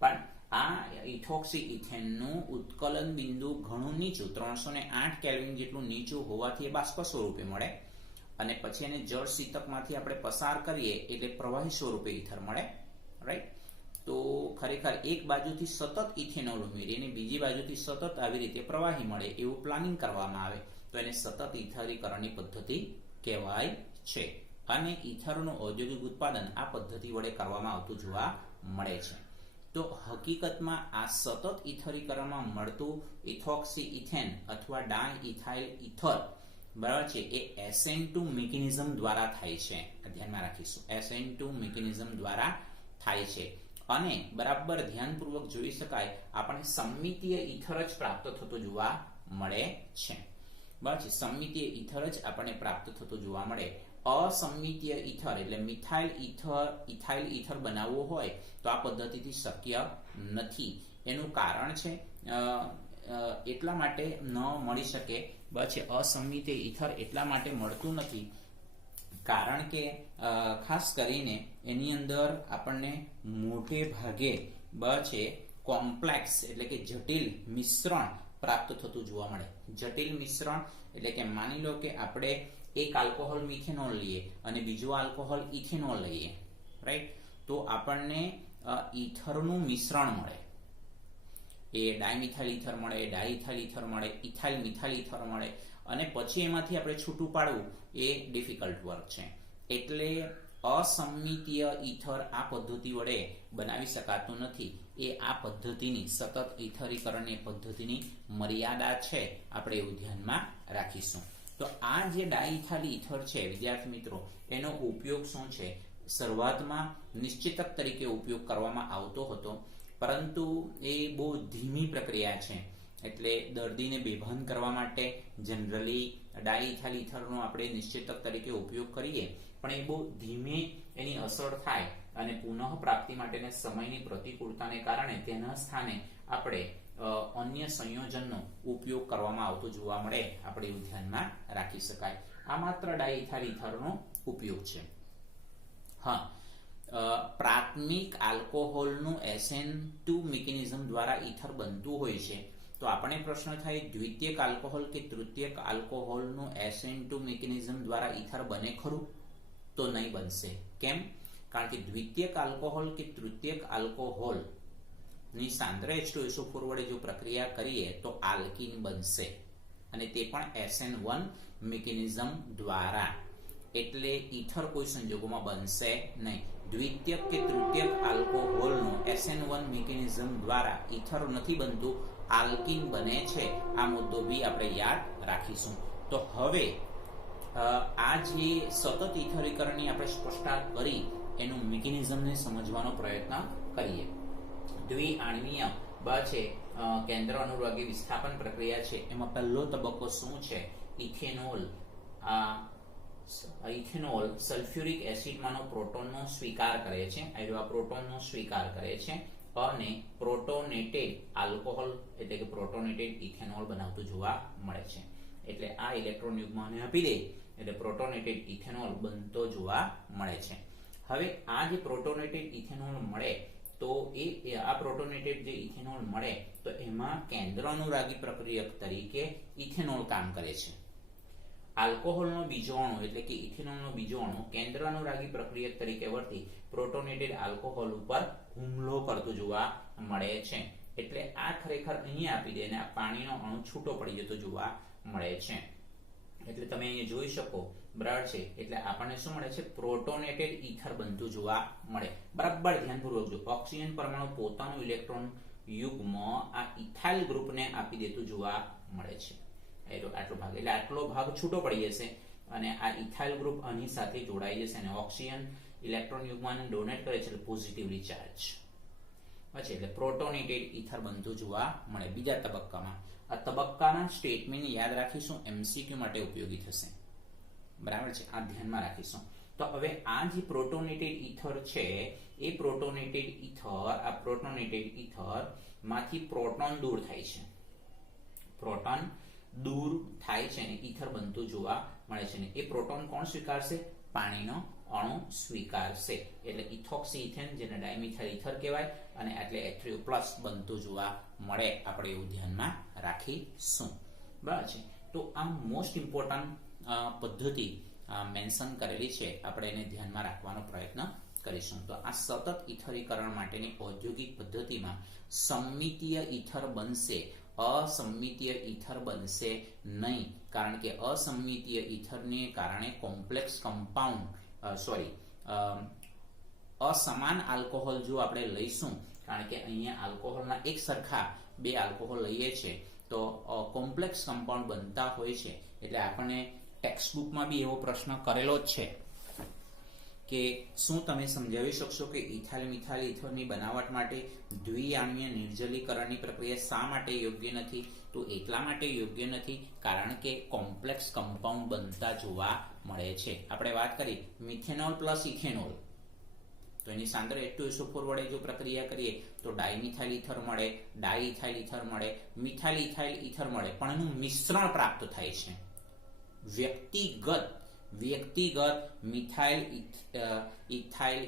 પણ આ ઇથોક્સી ઇથેનનું ઉત્કલન બિંદુ ઘણું નીચું 308 કેલ્વિન જેટલું નીચું હોવાથી એ બાષ્પ સ્વરૂપે મળે અને પછી એને જળ શીતકમાંથી આપણે પસાર કરીએ એટલે પ્રવાહી સ્વરૂપે ઇથર મળે. રાઈટ. તો ખરેખર એક બાજુથી સતત ઇથેનોલ ઉમેરી અને બીજી બાજુથી સતત આવી રીતે પ્રવાહી મળે એવું પ્લાનિંગ કરવામાં આવે તો એને સતત ઇથરીકરણની પદ્ધતિ કહેવાય છે. અને ઇથરનું ઔદ્યોગિક ઉત્પાદન આ પદ્ધતિ વડે કરવામાં આવતું જોવા મળે છે. તો હકીકતમાં આ સતત ઇથરીકરણમાં મળતું ઇથોક્સી ઇથેન અથવા ડાઇઇથાઇલ ઇથર બરાબર છે એ SN2 મિકેનિઝમ દ્વારા થાય છે. ધ્યાનમાં રાખીશું, SN2 મિકેનિઝમ દ્વારા થાય છે. અને બરાબર ધ્યાનપૂર્વક જોઈ શકાય આપણને સમમિતીય ઇથર જ પ્રાપ્ત થતો જોવા મળે છે. બરાબર છે. સમમિતીય ઇથર જ આપણને પ્રાપ્ત થતો જોવા મળે. અસમમિતીય ઇથર એટલે મિથાઇલ ઇથાઇલ ઇથર બનાવવો હોય તો આ પદ્ધતિથી શક્ય નથી. એનું કારણ છે એટલા માટે ન મળી શકે. બરાબર છે. અસમમિતીય ઇથર એટલા માટે મળતું નથી કારણ કે ખાસ કરીને એની અંદર આપણને મોટે ભાગે છે કોમ્પ્લેક્સ એટલે કે જટિલ મિશ્રણ પ્રાપ્ત થતું જોવા મળે. જટિલ મિશ્રણ એટલે કે માની લો કે આપણે એક આલ્કોહોલ મિથેનોલ લઈએ અને બીજો આલ્કોહોલ ઇથેનોલ લઈએ, રાઈટ. તો આપણને ઇથરનું મિશ્રણ મળે. એ ડાયમિથાઇલ ઇથર મળે, ડાઇથાઇલ ઇથર મળે, ઇથાઇલ મિથાઇલ ઇથર મળે અને પછી એમાંથી આપણે છૂટું પાડવું એ ડિફિકલ્ટ વર્ક છે. એટલે અસમમિતીય ઇથર આ પદ્ધતિ વડે બનાવી શકાતું નથી. એ આ પદ્ધતિની સતત ઇથરીકરણની પદ્ધતિની મર્યાદા છે. આપણે એવું ધ્યાનમાં રાખીશું. તો આ જે ડાઇઇથાઇલ ઇથર છે વિદ્યાર્થી મિત્રો, એનો ઉપયોગ શું છે? શરૂઆતમાં નિશ્ચેતક તરીકે ઉપયોગ કરવામાં આવતો હતો, પરંતુ એ બહુ ધીમી પ્રક્રિયા છે. એટલે દર્દીને બેભાન કરવા માટે જનરલી ડાઇઇથાઇલ ઇથરનો આપણે નિશ્ચેતક તરીકે ઉપયોગ કરીએ, પણ એ બહુ ધીમે એની અસર થાય અને પુનઃ પ્રાપ્તિ માટેના સમયની પ્રતિકૂળતાને કારણે તેના સ્થાને આપણે અન્ય સંયોજનનો ઉપયોગ કરવામાં આવતો જોવા મળે. આપણે એવું ધ્યાનમાં રાખી શકાય. આ માત્ર ડાઇઇથાઇલ ઇથરનો ઉપયોગ છે. હા, પ્રાથમિક આલ્કોહોલનું SN2 મિકેનિઝમ દ્વારા ઇથર બનતું હોય છે, તો આપણે પ્રશ્ન થાય દ્વિતીયક આલ્કોહોલ કે તૃતીયક આલ્કોહોલનું SN2 મિકેનિઝમ દ્વારા ઇથર બને ખરું? તો નહીં બનશે. કેમ? કારણ કે દ્વિતીયક આલ્કોહોલ કે તૃતીયક આલ્કોહોલ ની સાંદ્ર H2SO4 વડે જો પ્રક્રિયા કરીએ તો આલ્કીન બનશે, અને તે પણ SN1 મિકેનિઝમ દ્વારા. એટલે ઇથર કોઈ સંજોગોમાં બનશે નહીં. દ્વિતીયક કે તૃતીયક આલ્કોહોલનું SN1 મિકેનિઝમ દ્વારા ઇથર નથી બનતું, આલ્કીન બને છે. આ મુદ્દો બી આપણે યાદ રાખીશું. તો હવે આ જે સતત ઇથરીકરણની આપણે સ્પષ્ટતા કરી એનું મિકેનિઝમને સમજવાનો પ્રયત્ન કરીએ. દ્વિઆણ્વીય છે કેન્દ્ર અનુરાગી વિસ્થાપન પ્રક્રિયા છે, એમાં પહેલો તબક્કો શું છે? ઇથેનોલ સલ્ફ્યુરિક એસિડમાંનો પ્રોટોનનો સ્વીકાર કરે છે. આ પ્રોટોનનો સ્વીકાર કરે છે અને પ્રોટોનેટેડ આલ્કોહોલ એટલે કે પ્રોટોનેટેડ ઇથેનોલ બનાવતું જોવા મળે છે. એટલે આ ઇલેક્ટ્રોન યુગ્મને આપી દે એટલે પ્રોટોનેટેડ ઇથેનોલ બનતો જોવા મળે છે. હવે આ જે પ્રોટોનેટેડ ઇથેનોલ મળે તો આ પ્રોટોનેટેડ જે ઇથેનોલ મળે તો એમાં કેન્દ્ર અનુરાગી પ્રક્રિયક તરીકે ઇથેનોલ કામ કરે છે. આલ્કોહોલનો બીજો અણુ એટલે કે ઇથેનોલનો બીજો અણુ કેન્દ્ર અનુરાગી પ્રક્રિયક તરીકે વર્તી પ્રોટોનેટેડ આલ્કોહોલ ઉપર હુમલો કરતો જોવા મળે છે. એટલે આ ખરેખર અહીંયા આપી દે અને આ પાણીનો અણુ છૂટો પડી જતો જોવા મળે છે. એટલે તમે અહીંયા જોઈ શકો બરાબર છે. એટલે આપણને શું મળે છે? પ્રોટોનેટેડ ઇથર બનતું જોવા મળે. બરાબર ધ્યાનપૂર્વક જો. ઓક્સિજન પરમાણુ પોતાનું ઇલેક્ટ્રોન યુગ્મ આ ઇથાઇલ ગ્રુપને આપી દેતું જોવા મળે છે. આટલો ભાગ એટલે આટલો ભાગ છૂટો પડી જશે અને આ ઇથાઇલ ગ્રુપ આની સાથે જોડાઈ જશે અને ઓક્સિજન ઇલેક્ટ્રોન યુગ્મને ડોનેટ કરે છે એટલે પોઝિટિવલી ચાર્જ. પછી એટલે પ્રોટોનેટેડ ઇથર બનતું જોવા મળે. બીજા તબક્કામાં આ તબક્કાના સ્ટેટમેન્ટ યાદ રાખીશું, MCQ માટે ઉપયોગી થશે. બરાબર છે, આ ધ્યાનમાં રાખીશું. તો હવે આ જે પ્રોટોનેટેડ ઇથર છે એ પ્રોટોનેટેડ ઇથર માંથી પ્રોટોન દૂર થાય છે. પ્રોટોન દૂર થાય છે અને ઇથર બનતું જોવા મળે છે. ને એ પ્રોટોન કોણ સ્વીકારશે? પાણીનો અણુ સ્વીકારશે. એટલે ઇથોક્સી ઇથેન જેને ડાયમિથાઇલ ઇથર કહેવાય અને એટલે H3O+ બનતું જોવા મળે. આપણે એવું ધ્યાનમાં રાખીશું. બરાબર છે. તો આ મોસ્ટ ઇમ્પોર્ટન્ટ પદ્ધતિ મેન્શન કરેલી છે, આપણે એને ધ્યાનમાં રાખવાનો પ્રયત્ન કરીશું. તો આ સતત ઇથરીકરણ માટેની ઔદ્યોગિક પદ્ધતિમાં સમમિતીય ઇથર બનશે, અસમમિતીય ઇથર બનશે નહીં. કારણ કે અસમમિતીય ઇથરને કારણે કોમ્પ્લેક્સ કમ્પાઉન્ડ અસમાન આલ્કોહોલ જો આપણે લઈશું, કારણ કે અહીંયા આલ્કોહોલના એક સરખા બે આલ્કોહોલ લઈએ છે તો કોમ્પ્લેક્સ કમ્પાઉન્ડ બનતા હોય છે. એટલે આપણને ટેક્સ્ટ બુકમાં બી એવો પ્રશ્ન કરેલો જ છે કે શું તમે સમજાવી શકશો કે ઇથાઇલ મિથાઇલ ઇથરની બનાવટ માટે દ્વિઆણ્વીય નિર્જલીકરણની પ્રક્રિયા શા માટે યોગ્ય નથી? તો એટલા માટે યોગ્ય નથી કારણ કે કોમ્પ્લેક્સ કમ્પાઉન્ડ બનતા જોવા મળે છે. આપણે વાત કરી મિથેનોલ પ્લસ ઇથેનોલ, તો એની સાંદ્ર H2SO4 વડે જો પ્રક્રિયા કરીએ તો ડાયમિથાઇલ ઇથર મળે, ડાયઇથાઇલ ઇથર મળે, મિથાઇલ ઇથાઇલ ઇથર મળે, પણ એનું મિશ્રણ પ્રાપ્ત થાય છે. વ્યક્તિગત મિથાઇલ મિથાઇલ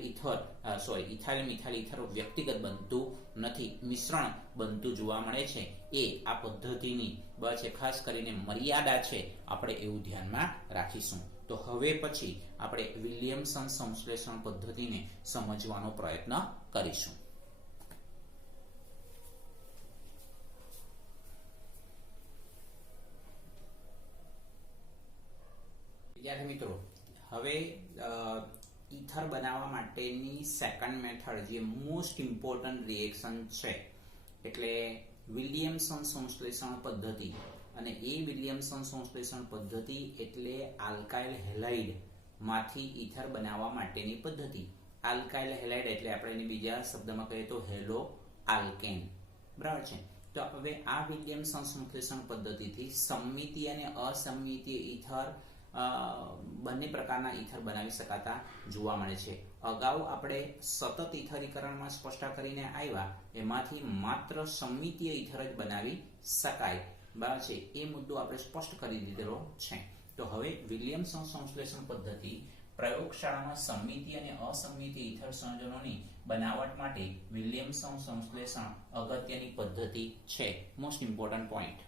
ઇથર વ્યક્તિગત બનતું નથી, મિશ્રણ બનતું જોવા મળે છે. એ આ પદ્ધતિની બસ ખાસ કરીને મર્યાદા છે, આપણે એવું ધ્યાનમાં રાખીશું. તો હવે પછી આપણે વિલિયમસન સંશ્લેષણ પદ્ધતિને સમજવાનો પ્રયત્ન કરીશું. વિદ્યાર્થી મિત્રો, હવે ઇથર બનાવવા માટેની સેકન્ડ મેથડ જે મોસ્ટ ઇમ્પોર્ટન્ટ રિએક્શન છે એટલે વિલિયમસન સંશ્લેષણ પદ્ધતિ. અને એ વિલિયમસન સંશ્લેષણ પદ્ધતિ એટલે આલ્કાઇલ હેલાઇડ માંથી ઇથર બનાવવા માટેની પદ્ધતિ. આલ્કાઇલ હેલાઇડ એટલે આપણે એને બીજા શબ્દમાં કહીએ તો હેલો આલ્કેન. બરાબર છે. તો હવે આ વિલિયમસન સંશ્લેષણ પદ્ધતિથી સમમિતીય અને અસમમિતીય ઇથર બંને પ્રકારના ઇથર બનાવી શકાતા જોવા મળે છે. અગાઉ આપણે સતત ઇથરીકરણમાં સ્પષ્ટ કરીને આવ્યા, એમાંથી માત્ર સમમિતીય ઇથર જ બનાવી શકાય. બરાબર છે, એ મુદ્દો આપણે સ્પષ્ટ કરી દીધેલો છે. તો હવે વિલિયમસન સંશ્લેષણ પદ્ધતિ પ્રયોગશાળામાં સમમિતિ અને અસમમિતિ ઇથર સંયોજનોની બનાવટ માટે વિલિયમસન સંશ્લેષણ અગત્યની પદ્ધતિ છે. Most important point.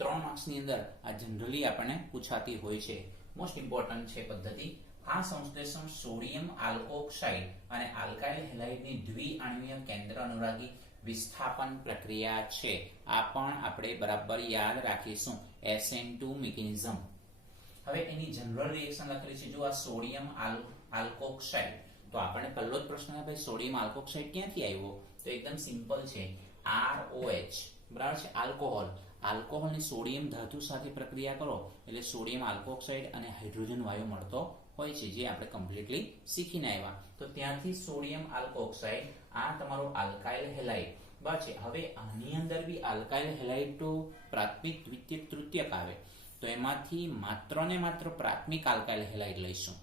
3 માર્ક્સની અંદર આ જનરલી આપણને પૂછાતી હોય છે. મોસ્ટ ઇમ્પોર્ટન્ટ છે પદ્ધતિ. આ સંશ્લેષણ સોડિયમ આલ્કોક્સાઇડ અને આલ્કાઇલ હેલાઇડની દ્વિઆણ્વીય કેન્દ્ર અનુરાગી વિસ્થાપન પ્રક્રિયા છે. આ પણ આપણે બરાબર યાદ રાખીશું. SN2 mechanism. હવે એની જનરલ રિએક્શન લખેલી છે. જો આ સોડિયમ આલ્કોક્સાઇડ, તો આપણને પહેલો જ પ્રશ્ન ભાઈ સોડિયમ આલ્કોક્સાઇડ ક્યાંથી આવ્યો? તો એકદમ સિમ્પલ છે, ROH, બરાબર છે, આલ્કોહોલ. આલ્કોહોલની સોડિયમ ધાતુ સાથે પ્રક્રિયા કરો એટલે સોડિયમ આલ્કોક્સાઇડ અને હાઇડ્રોજન વાયુ મળતો હોય છે, જે આપણે કમ્પ્લીટલી શીખીને આવ્યા. તો ત્યાંથી સોડિયમ આલ્કોક્સાઇડ, આ તમારો આલ્કાઇલ હેલાઇડ, બરાબર છે. હવે આની અંદર બી આલ્કાઇલ હેલાઇડ તો પ્રાથમિક, દ્વિતીયક, તૃતીયક આવે, તો એમાંથી માત્ર ને માત્ર પ્રાથમિક આલ્કાઇલ હેલાઇડ લઈશું,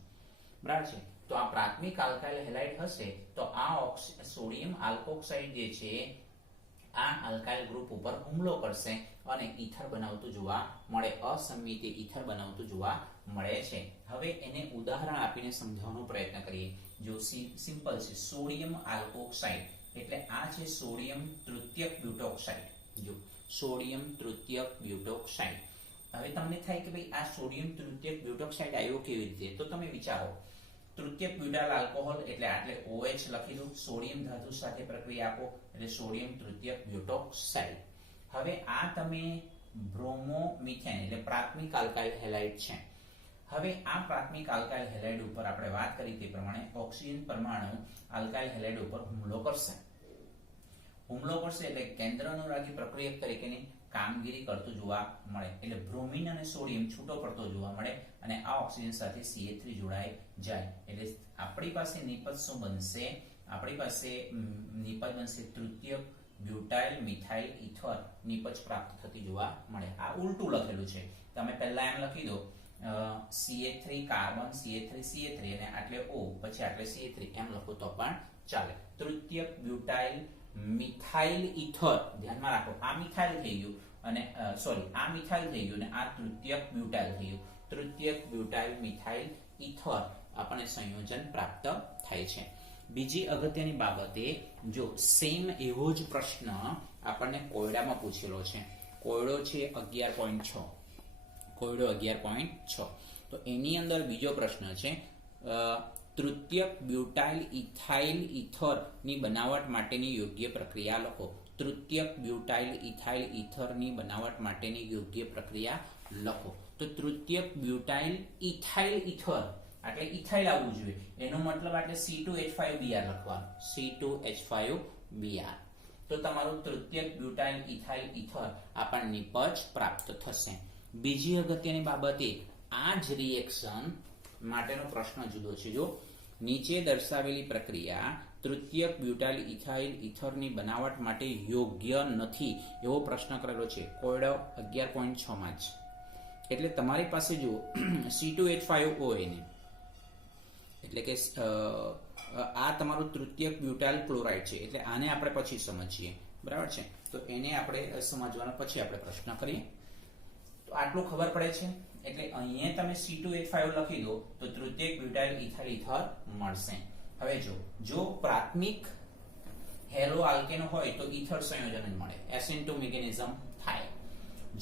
બરાબર છે. તો આ પ્રાથમિક આલ્કાઇલ હેલાઇડ હશે તો આ સોડિયમ આલ્કોક્સાઇડ જે છે આ આલ્કાઇલ ગ્રુપ ઉપર હુમલો કરશે અને ઈથર બનાવતું જોવા મળે, અસમમિત ઈથર બનાવતું જોવા મળે છે. હવે એને ઉદાહરણ આપીને સમજાવવાનો પ્રયત્ન કરીએ. જો સિમ્પલ છે, સોડિયમ આલ્કોક્સાઇડ એટલે આ છે સોડિયમ તૃતીયક બ્યુટોક્સાઇડ. જો સોડિયમ તૃતીયક બ્યુટોક્સાઇડ. હવે તમને થાય કે ભાઈ આ સોડિયમ તૃતીયક બ્યુટોક્સાઇડ આવ્યો કેવી રીતે? તો તમે વિચારો, તૃતીયક બ્યુટાઇલ આલ્કોહોલ એટલે OH લખી દો, સોડિયમ ધાતુ સાથે પ્રક્રિયા આપો એટલે સોડિયમ તૃતીયક બ્યુટોક્સાઇડ. હવે આ તમે બ્રોમોમિથેન એટલે પ્રાથમિક આલ્કાઇલ હેલાઇડ છે. હવે આ પ્રાથમિક આલ્કાઇલ હેલાઇડ ઉપર આપણે વાત કરી તે પ્રમાણે ઓક્સિજન પરમાણુ આલ્કાઇલ હેલાઇડ ઉપર હુમલો કરશે. હુમલો કરશે એટલે કેન્દ્ર અનુરાગી પ્રક્રિયક તરીકેની કામગીરી કરતું જોવા મળે. એટલે બ્રોમિન અને સોડિયમ છૂટો પડતો જોવા મળે અને આ ઓક્સિજન સાથે CH3 જોડાઈ જાય. એટલે આપણી પાસે નિપજ શું બનશે? આપણી પાસે નિપજ બનશે તૃતીયક બ્યુટાઇલ મિથાઇલ ઇથર નિપજ પ્રાપ્ત થતી જોવા મળે. આ ઉલટું લખેલું છે. તમે પહેલા એમ લખી દો CH3 કાર્બન, CH3 અને આટલે O, પછી આટલે CH3 એમ લખો તો પણ ચાલે. તૃતીયક બ્યુટાઇલ મિથાઇલ ઇથર, ધ્યાનમાં રાખો, આ મિથાઇલ થઈ ગયું અને આ મિથાઇલ થઈ ગયું અને આ તૃતીયક બ્યુટાઇલ થઈ ગયું. તૃતીયક બ્યુટાઇલ મિથાઇલ ઇથર આપણને સંયોજન પ્રાપ્ત થાય છે. બીજી અગત્યની બાબતે, જો સેમ એવો જ પ્રશ્ન આપણને કોયડામાં પૂછેલો છે. કોયડો છે 11.6, કોયડો 11.6. તો એની અંદર બીજો પ્રશ્ન છે, તૃતીયક બ્યુટાઇલ ઇથાઇલ ઇથર ની બનાવટ માટેની યોગ્ય પ્રક્રિયા લખો. તૃતીયક બ્યુટાઇલ ઇથાઇલ ઇથર ની બનાવટ માટેની યોગ્ય પ્રક્રિયા લખો. તો તૃતીયક બ્યુટાઇલ ઇથાઇલ ઇથર એટલે ઇથાઇલ આવવું જોઈએ, એનો મતલબ એટલે C2H5Br લખવાનું, C2H5Br. તો તમારું તૃતીયક બ્યુટાઇલ ઇથાઇલ ઇથર આપણને નિપજ પ્રાપ્ત થશે. બીજી અગત્યની બાબતે, આ જ રિએક્શન માટેનો પ્રશ્ન જુદો છે. જો નીચે દર્શાવેલી પ્રક્રિયા તૃતીયક બ્યુટાઇલ ઇથાઇલ ઇથરની બનાવટ માટે યોગ્ય નથી એવો પ્રશ્ન કરેલો છે કોયડો 11.6 માં જ. એટલે તમારી પાસે જો C2H5OA ને એટલે કે આ તમારું તૃતીયક બ્યુટાઇલ ક્લોરાઇડ છે, એટલે આને આપણે પછી સમજીએ, બરાબર છે. તો એને આપણે સમજવાનો પછી આપણે પ્રશ્ન કરીએ. તો આટલું ખબર પડે છે. એટલે અહીંયા તમે C2H5 લખી દો તો તૃતીયક બ્યુટાઇલ ઇથાઇલ ઇથર મળશે. હવે જો પ્રાથમિક હેલો આલ્કેન હોય તો ઇથર સંયોજન જ મળે, SN2 મિકેનિઝમ થાય.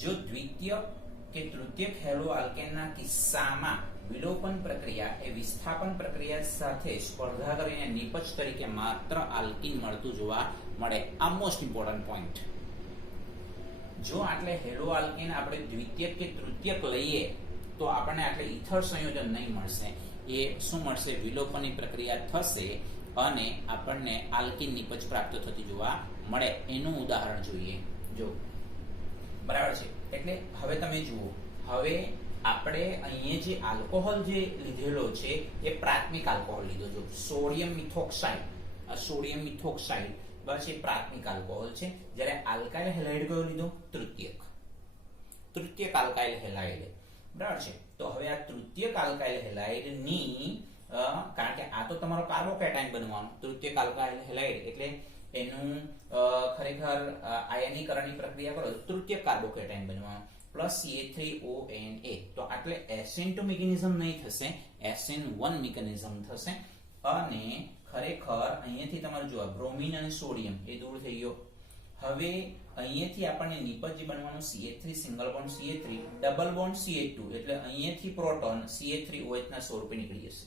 જો દ્વિતીયક કે તૃતીયક હેલો આલ્કેનના કિસ્સામાં વિલોપન પ્રક્રિયા એ વિસ્થાપન પ્રક્રિયા સાથે સ્પર્ધા કરીને નિપજ તરીકે માત્ર આલ્કીન મળતું જોવા મળે. આ મોસ્ટ ઇમ્પોર્ટન્ટ પોઈન્ટ. જો આટલે હેલો આલ્કેન આપણે દ્વિતીયક કે તૃતીયક લઈએ તો આપણને આટલે ઇથર સંયોજન નહીં મળશે. એ શું મળશે? વિલોપનની પ્રક્રિયા થશે અને આપણને આલ્કીન નિપજ પ્રાપ્ત થતી જોવા મળે. એનું ઉદાહરણ જોઈએ. જો બરાબર છે. એટલે હવે તમે જુઓ, હવે આપણે અહીંયા જે આલ્કોહોલ જે લીધેલો છે એ પ્રાથમિક આલ્કોહોલ લીધો. જો સોડિયમ મિથોક્સાઇડ, આ સોડિયમ મિથોક્સાઇડ બસ એ પ્રાથમિક આલ્કોહોલ છે. જ્યારે આલ્કાઇલ હેલાઇડ કયો લીધો? તૃતીયક આલ્કાઇલ હેલાઇડ, બરાબર છે. તો હવે આ તૃતીયક આલ્કાઇલ હેલાઇડ ની કારણ કે આ તો તમારો કાર્બોકેટાયન બનવાનો, તૃતીયક આલ્કાઇલ હેલાઇડ એટલે એનું ખરેખર આયનીકરણની પ્રક્રિયા કરો તૃતીયક કાર્બોકેટાયન બનવાનું. Plus CH3ONA. તો આટલે SN2 મિકેનિઝમ નહીં થશે, SN1 મિકેનિઝમ થશે. અને ખરેખર અહીંયાથી તમારે જો બ્રોમિન અને સોડિયમ એ દૂર થઈ ગયો. હવે અહીંયાથી આપણને નિપજ બનવાનું CH3 single bond CH3 double bond CH2 એટલે અહીંયાથી પ્રોટોન CH3OH ના સ્વરૂપે નીકળી જશે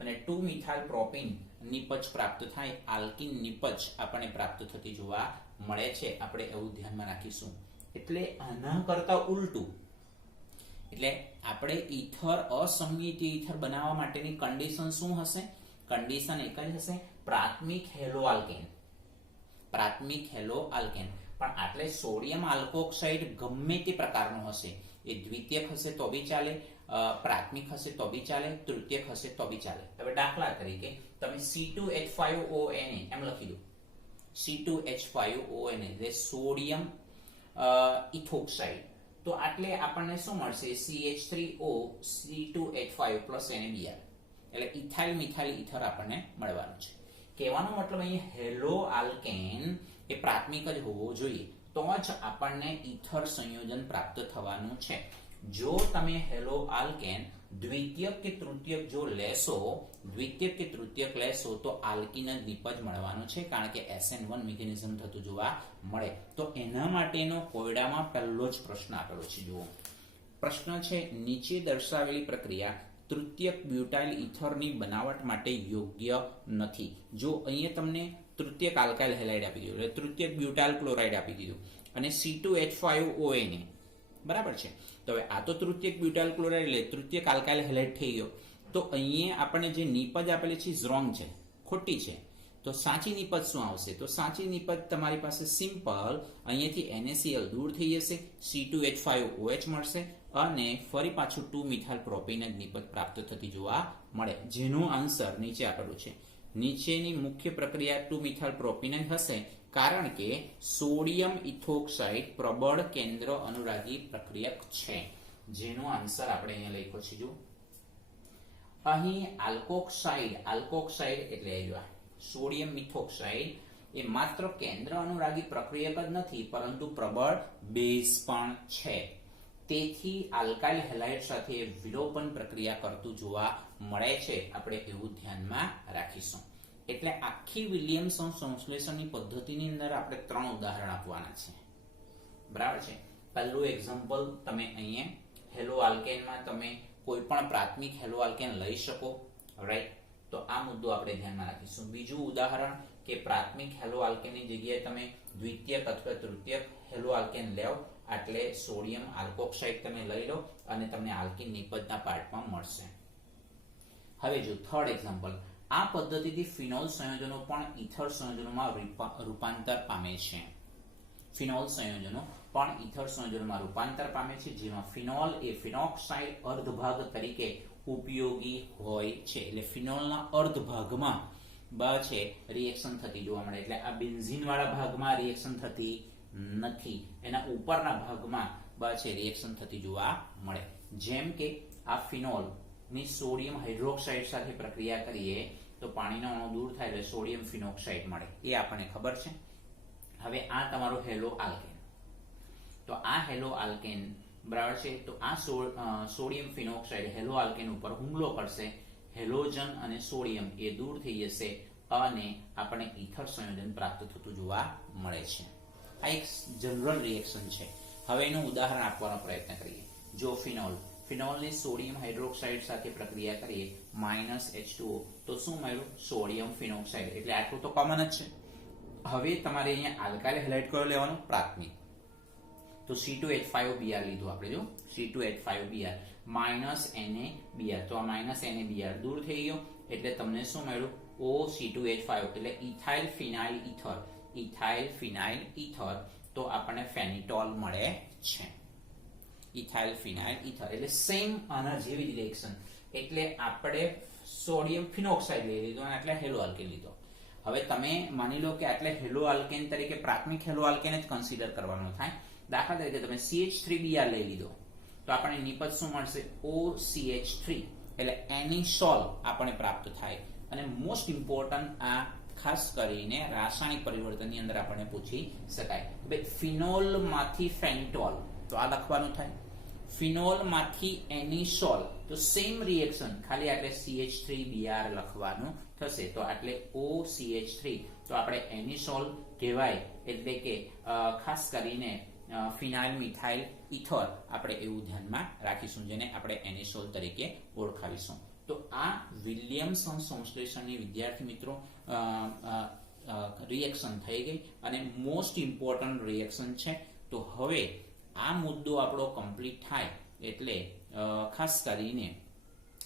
અને 2 મિથાઇલ પ્રોપીન નિપજ પ્રાપ્ત થાય, આલ્કીન નિપજ આપણને પ્રાપ્ત થતી જોવા મળે છે. આપણે એવું ધ્યાનમાં રાખીશું. એટલે આના કરતા ઉલટું, એટલે આપણે ઈથર અસંમિત ઈથર બનાવવા માટેની કન્ડિશન શું હશે? કન્ડિશન એક જ હશે, પ્રાથમિક હેલો આલ્કેન. પ્રાથમિક હેલો આલ્કેન. પણ આટલે સોડિયમ આલ્કોક્સાઇડ ગમે તે પ્રકારનો હશે, એ દ્વિતીયક હશે તો બી ચાલે, પ્રાથમિક હશે તો બી ચાલે, તૃતીયક હશે તો બી ચાલે. હવે દાખલા તરીકે તમે C2H5ONA એમ લખી દો. C2H5ONA એટલે સોડિયમ ઇથોક્સાઇડ. તો આટલે આપણને શું મળશે? CH3O C2H5 પ્લસ NaBr એટલે ઇથાઇલ મિથાઇલ ઇથર આપણને મળવાનું છે. કહેવાનો મતલબ અહીં હેલો આલ્કેન એ પ્રાથમિક જ હોવો જોઈએ, તો જ આપણને ઇથર સંયોજન પ્રાપ્ત થવાનું છે. જો તમે હેલો આલ્કેન દ્વિતીયક કે તૃતીયક જો લેશો, દ્વિતીયક કે તૃતીયક લેશો તો આલ્કીન જ નિપજ મળવાનું છે, કારણ કે SN1 મિકેનિઝમ થતું જોવા મળે. તો એના માટેનો કોયડામાં પહેલો જ પ્રશ્ન આપેલો છે. જુઓ પ્રશ્ન છે, નીચે દર્શાવેલી પ્રક્રિયા તૃતીયક બ્યુટાઇલ ઇથરની બનાવટ માટે યોગ્ય નથી. જો અહીંયા તમને તૃતીયક આલ્કાઇલ હેલાઇડ આપી દીધું, એટલે તૃતીયક બ્યુટાઇલ ક્લોરાઇડ આપી દીધું અને C2H5ONA બરાબર છે. તો હવે આ તો તૃતીયક બ્યુટાઇલ ક્લોરાઇડ એટલે તૃતીયક આલ્કાઇલ હેલાઇડ થઈ ગયો. તો અહીંયા આપણે જે નિપજ આપેલી છે રોંગ છે, ખોટી છે. તો સાચી નિપજ શું આવશે? તો સાચી નિપજ તમારી પાસે સિમ્પલ અહીંયાથી NaCl દૂર થઈ જશે, C2H5OH મળશે અને ફરી પાછું 2 મિથાઇલ પ્રોપીન જ નિપજ પ્રાપ્ત થતી જોવા મળે, જેનો આન્સર નીચે આપેલું છે. નીચેની મુખ્ય પ્રક્રિયા 2 મિથાઇલ પ્રોપીન જ હશે, કારણ કે સોડિયમ ઇથોક્સાઇડ પ્રબળ કેન્દ્ર અનુરાગી પ્રક્રિયક છે, જેનો આન્સર આપણે અહીંયા લખ્યો છે. જો અહીં આલ્કોક્સાઇડ એટલે સોડિયમ મિથોક્સાઇડ એ માત્ર કેન્દ્ર અનુરાગી પ્રક્રિયક જ નથી, પરંતુ પ્રબળ બેઝ પણ છે. તેથી આલ્કાઇલ હેલાઇડ સાથે વિલોપન પ્રક્રિયા કરતું જોવા મળે છે. આપણે એવું ધ્યાનમાં રાખીશું. એટલે આખી વિલિયમસન સંશ્લેષણની પદ્ધતિની અંદર આપણે 3 ઉદાહરણ આપવાના છે, બરાબર છે. પહેલું એક્ઝામ્પલ તમે અહીંયા હેલો આલ્કેનમાં તમે કોઈ પણ પ્રાથમિક હેલો આલ્કેન લઈ શકો, રાઈટ. તો આ મુદ્દો આપણે ધ્યાનમાં રાખીશું. બીજું ઉદાહરણ કે પ્રાથમિક હેલો આલ્કેનની જગ્યાએ તમે દ્વિતીયક અથવા તૃતીયક હેલો આલ્કેન લેવ, એટલે સોડિયમ આલ્કોક્સાઇડ તમે લઈ લો અને તમને આલ્કીન નિપજના પાર્ટમાં મળશે. હવે જો થર્ડ એક્ઝામ્પલ, આ પદ્ધતિથી ફિનોલ સંયોજનો પણ ઇથર સંયોજનોમાં રૂપાંતર પામે છે. ફિનોલ સંયોજનો પણ ઇથર સંયોજનોમાં રૂપાંતર પામે છે, જેમાં ફિનોલ એ ફિનોક્સાઇડ અર્ધભાગ તરીકે ઉપયોગી હોય છે. એટલે ફિનોલના અર્ધભાગમાં છે રિએક્શન થતી જોવા મળે. એટલે આ બેન્ઝીન વાળા ભાગમાં રિએક્શન થતી નથી, એના ઉપરના ભાગમાં છે રિએક્શન થતી જોવા મળે. જેમ કે આ ફિનોલ ની સોડિયમ હાઇડ્રોક્સાઇડ સાથે પ્રક્રિયા કરીએ તો પાણીનો અણુ દૂર થાય એટલે સોડિયમ ફિનોક્સાઇડ મળે, એ આપણને ખબર છે. હવે આ તમારો હેલો આલ્કેન. તો આ હેલો આલ્કેન બરાબર છે. તો આ સોડિયમ ફિનોક્સાઇડ હેલો આલ્કેન ઉપર હુમલો કરશે, હેલોજન અને સોડિયમ એ દૂર થઈ જશે અને આપણને ઇથર સંયોજન પ્રાપ્ત થતું જોવા મળે છે. આ એક જનરલ રિએક્શન છે. હવે એનું ઉદાહરણ આપવાનો પ્રયત્ન કરીએ. જો ફિનોલની સોડિયમ હાઇડ્રોક્સાઇડ સાથે પ્રક્રિયા કરીએ -H2O, તો શું મળ્યું? Sodium phenoxide. એટલે આટલું તો કોમન જ છે. હવે તમારે અહીંયા આલ્કાઇલ હેલાઇડ કયો લેવાનો? પ્રાથમિક. તો C2H5Br લીધું આપણે. જો C2H5Br -NaBr, તો આ -NaBr દૂર થઈ ગયો એટલે તમને શું મળ્યું? OC2H5 એટલે ઇથાઇલ ફિનાઇલ ઇથર. ઇથાઇલ ફિનાઇલ ઇથર. તો આપણને ફેનિટોલ મળે છે. ઇથાઇલ ફિનાઇલ ઇથર એટલે સેમ આના જેવી જ રિએક્શન. એટલે આપણે સોડિયમ ફિનોક્સાઇડ લઈ લીધો અને એટલે હેલો આલ્કેન લીધો. હવે તમે માની લો કે એટલે હેલો આલ્કેન તરીકે પ્રાથમિક હેલો આલ્કેન જ કન્સિડર કરવાનો થાય. દાખલા તરીકે તમે CH3Br લઈ લીધો તો આપણને નિપજ શું મળશે? OCH3 એટલે એનિસોલ આપણને પ્રાપ્ત થાય. અને મોસ્ટ ઇમ્પોર્ટન્ટ આ ખાસ કરીને રાસાયણિક પરિવર્તનની અંદર આપણને પૂછી શકાય કે ફિનોલ માંથી ફેનિટોલ તો આ લખવાનું થાય. ફિનોલ માંથી એનિસોલ, તો સેમ રિએક્શન, ખાલી આપણે CH3Br લખવાનું થશે. તો એટલે OCH3, તો આપણે એનિસોલ કહેવાય. એટલે કે ખાસ કરીને ફિનાઇલ મિથાઇલ ઇથર આપણે એવું ધ્યાનમાં રાખીશું, જેને આપણે એનિસોલ તરીકે ઓળખાવીશું. તો આ વિલિયમસન સંશ્લેષણની વિદ્યાર્થી મિત્રો રિએક્શન થઈ ગઈ અને મોસ્ટ ઇમ્પોર્ટન્ટ રિએક્શન છે. તો હવે આ મુદ્દો આપણો કમ્પ્લીટ થાય એટલે ખાસ કરીને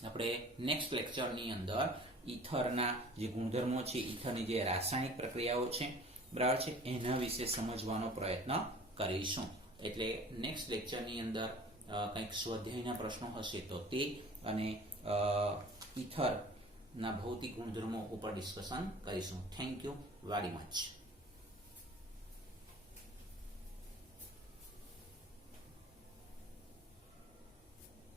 આપણે નેક્સ્ટ લેક્ચરની અંદર ઇથરના જે ગુણધર્મો છે, ઇથરની જે રાસાયણિક પ્રક્રિયાઓ છે, બરાબર છે, એના વિશે સમજવાનો પ્રયત્ન કરીશું. એટલે નેક્સ્ટ લેક્ચરની અંદર કંઈક સ્વાધ્યાયના પ્રશ્નો હશે તો તે અને ઇથરના ભૌતિક ગુણધર્મો ઉપર ડિસ્કશન કરીશું. Thank you very much.